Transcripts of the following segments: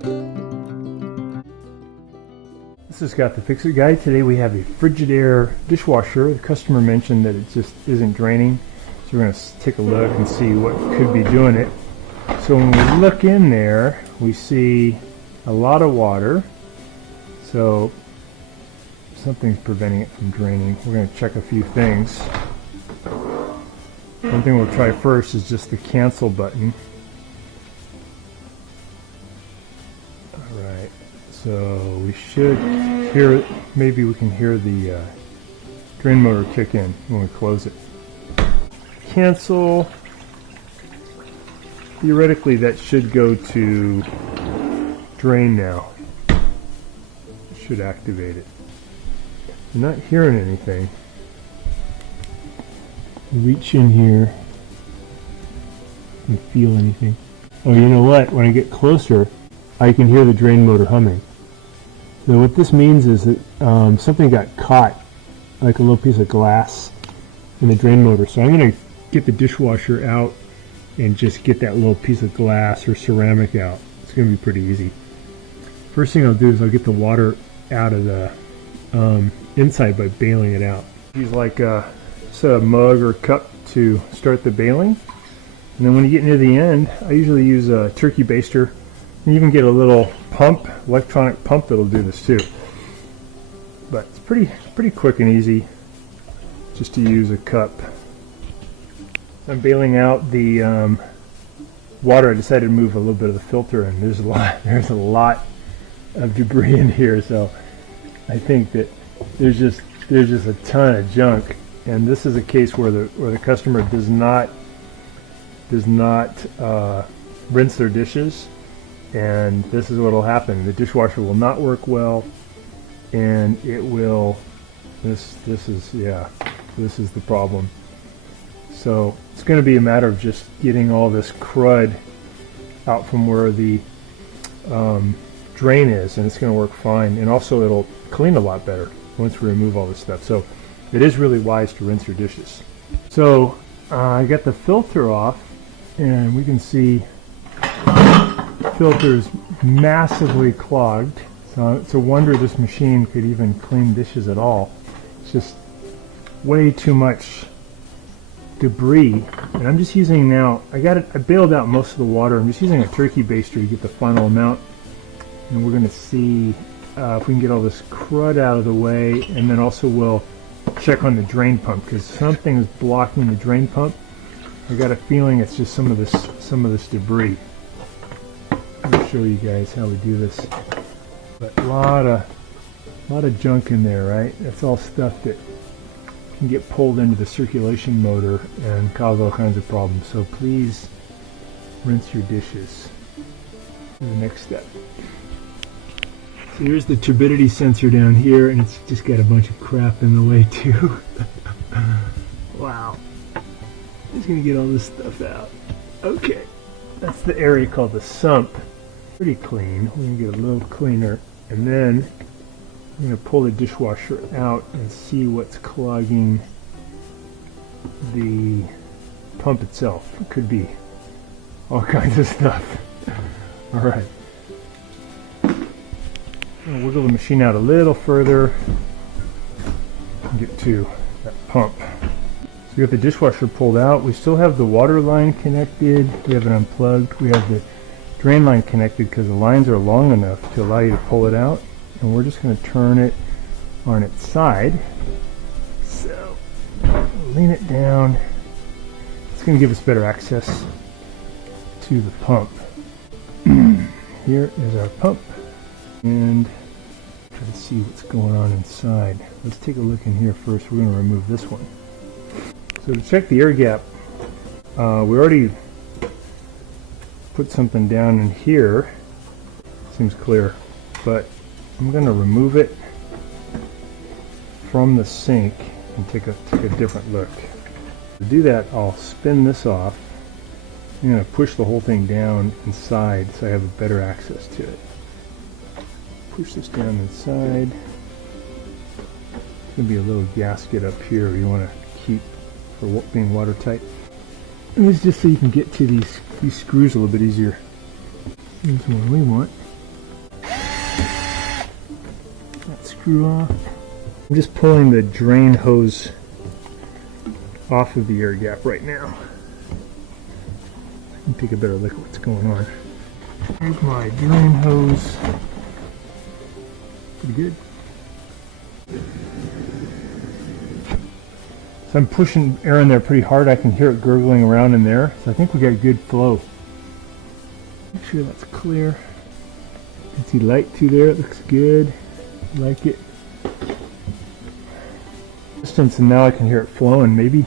This is Scott the Fix-It Guy. Today we have a Frigidaire dishwasher. The customer mentioned that it just isn't draining, so we're going to take a look and see what could be doing it. So when we look in there, we see a lot of water, so something's preventing it from draining. We're going to check a few things. One thing we'll try first is just the cancel button. Alright, so we should hear, maybe we can hear the drain motor kick in when we close it. Cancel. Theoretically that should go to drain now. It should activate it. I'm not hearing anything. Reach in here and feel anything. Oh, you know what? When I get closer, I can hear the drain motor humming. So what this means is that something got caught, like a little piece of glass in the drain motor. So I'm going to get the dishwasher out and just get that little piece of glass or ceramic out. It's going to be pretty easy. First thing I'll do is I'll get the water out of the inside by bailing it out. Use like just a mug or cup to start the bailing. And then when you get near the end, I usually use a turkey baster. You even get a little pump, electronic pump that'll do this too. But it's pretty quick and easy just to use a cup. I'm bailing out the water. I decided to move a little bit of the filter, and there's a lot of debris in here. So I think that there's just a ton of junk, and this is a case where the customer does not rinse their dishes, and this is what will happen. The dishwasher will not work well, and it will. This is the problem. So it's going to be a matter of just getting all this crud out from where the drain is, and it's going to work fine. And also it'll clean a lot better once we remove all this stuff. So it is really wise to rinse your dishes. So I got the filter off, and we can see the filter is massively clogged. So it's a wonder this machine could even clean dishes at all. It's just way too much debris. And I'm just using now, I bailed out most of the water. I'm just using a turkey baster to get the final amount, and we're going to see if we can get all this crud out of the way. And then also we'll check on the drain pump, because something is blocking the drain pump. I got a feeling it's just some of this debris. I'll show you guys how we do this. But a lot of junk in there, right? That's all stuff that can get pulled into the circulation motor and cause all kinds of problems. So please rinse your dishes. The next step. So here's the turbidity sensor down here, and it's just got a bunch of crap in the way too. Wow. Just gonna get all this stuff out. Okay. That's the area called the sump. Pretty clean. We're gonna get a little cleaner, and then I'm going to pull the dishwasher out and see what's clogging the pump itself. It could be all kinds of stuff. Alright. I'll wiggle the machine out a little further and get to that pump. So we got the dishwasher pulled out. We still have the water line connected. We have it unplugged. We have the drain line connected because the lines are long enough to allow you to pull it out. And we're just going to turn it on its side. So lean it down. It's going to give us better access to the pump. Here is our pump, and try to see what's going on inside. Let's take a look in here first. We're going to remove this one. So to check the air gap, we already put something down in here. Seems clear, but I'm going to remove it from the sink and take a different look. To do that, I'll spin this off. I'm going to push the whole thing down inside so I have a better access to it. Push this down inside. There's going to be a little gasket up here you want to keep for being watertight. And this is just so you can get to these screws a little bit easier. Here's one we want. screw off. I'm just pulling the drain hose off of the air gap right now. I can take a better look at what's going on. Here's my drain hose. Pretty good. So I'm pushing air in there pretty hard. I can hear it gurgling around in there. So I think we got good flow. Make sure that's clear. You can see light through there. It looks good. I like it. Distance, and now I can hear it flowing. Maybe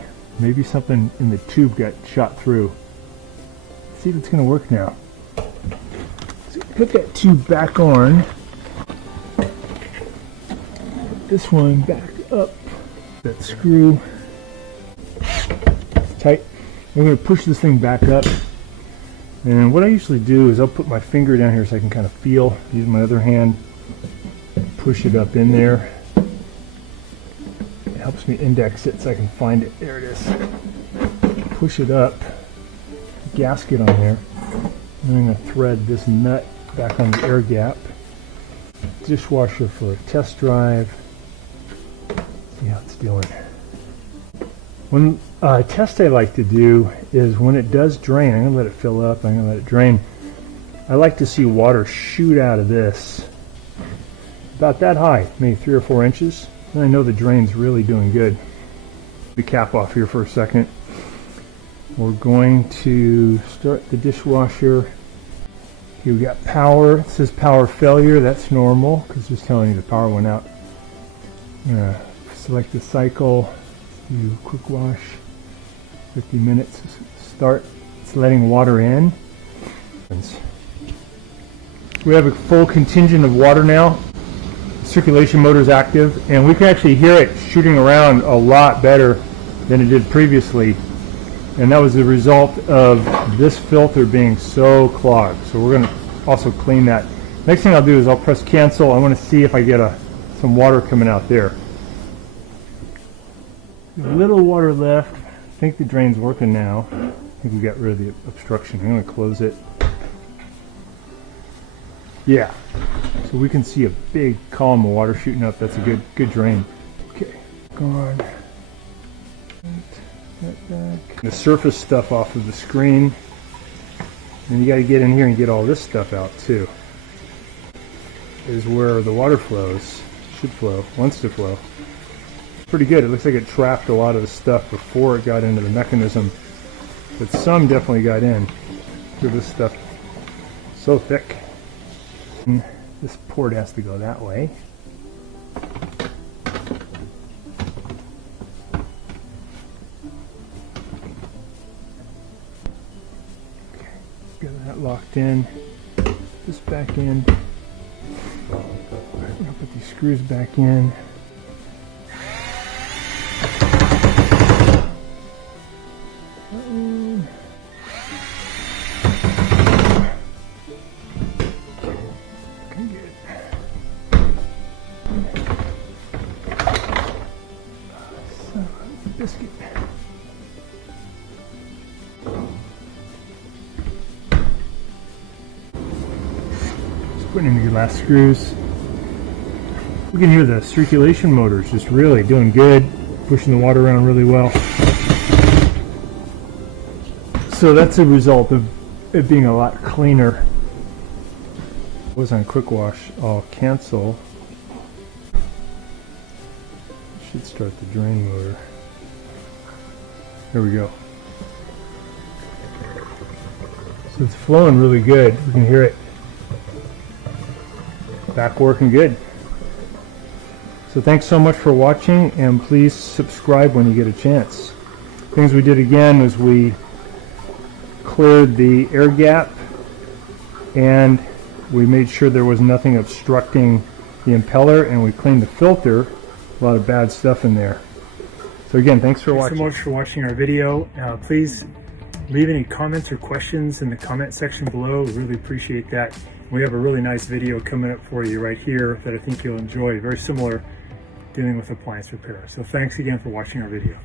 something in the tube got shot through. Let's see if it's going to work now. So put that tube back on. Put this one back up. That screw. Tight. I'm going to push this thing back up, and what I usually do is I'll put my finger down here so I can kind of feel, use my other hand, push it up in there. It helps me index it so I can find it. There it is. Push it up, gasket on there. I'm going to thread this nut back on the air gap. Dishwasher for a test drive. See how it's doing. One test I like to do is when it does drain, I'm going to let it fill up, I'm going to let it drain. I like to see water shoot out of this about that high, maybe 3 or 4 inches. And I know the drain's really doing good. The cap off here for a second. We're going to start the dishwasher. Here we got power. It says power failure. That's normal because it's telling you the power went out. I'm going to select the cycle. Do quick wash, 50 minutes. Start. It's letting water in. We have a full contingent of water now. Circulation motor is active, and we can actually hear it shooting around a lot better than it did previously. And that was the result of this filter being so clogged. So we're going to also clean that. Next thing I'll do is I'll press cancel. I want to see if I get some water coming out there. A little water left. I think the drain's working now. I think we got rid of the obstruction. I'm going to close it. Yeah. So we can see a big column of water shooting up. That's a good drain. Okay. Gone. That back. The surface stuff off of the screen. And you got to get in here and get all this stuff out too. Is where the water flows. Should flow. Wants to flow. Pretty good. It looks like it trapped a lot of the stuff before it got into the mechanism, but some definitely got in. Look at this stuff, so thick. And this port has to go that way. Okay, got that locked in. This back in. I'm gonna put these screws back in. Biscuit. Just putting in the last screws. We can hear the circulation motors just really doing good, pushing the water around really well. So that's a result of it being a lot cleaner. It was on quick wash. I'll cancel. Should start the drain motor. There we go. So it's flowing really good. We can hear it. Back working good. So thanks so much for watching, and please subscribe when you get a chance. Things we did again was we cleared the air gap, and we made sure there was nothing obstructing the impeller, and we cleaned the filter. A lot of bad stuff in there. So again, thanks so much for watching our video. Please leave any comments or questions in the comment section below. We really appreciate that. We have a really nice video coming up for you right here that I think you'll enjoy. Very similar, dealing with appliance repair. So thanks again for watching our video.